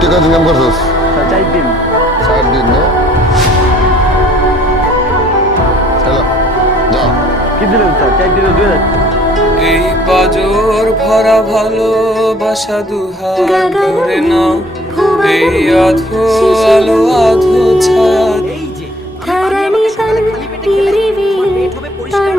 তুই কত কাম করছিস? স্যার 4 দিন। 4 দিন না? চলো যাও। কি দিলেন স্যার? 4 দিনে 2000। এই পাজর ভরা ভালোবাসা দুহাত ধরে নাও, এই আধো আলো আধো ছায়া এই যে আমি পাগলা গারদে খালি পেটে খেলে ওর পেট হবে পরিষ্কার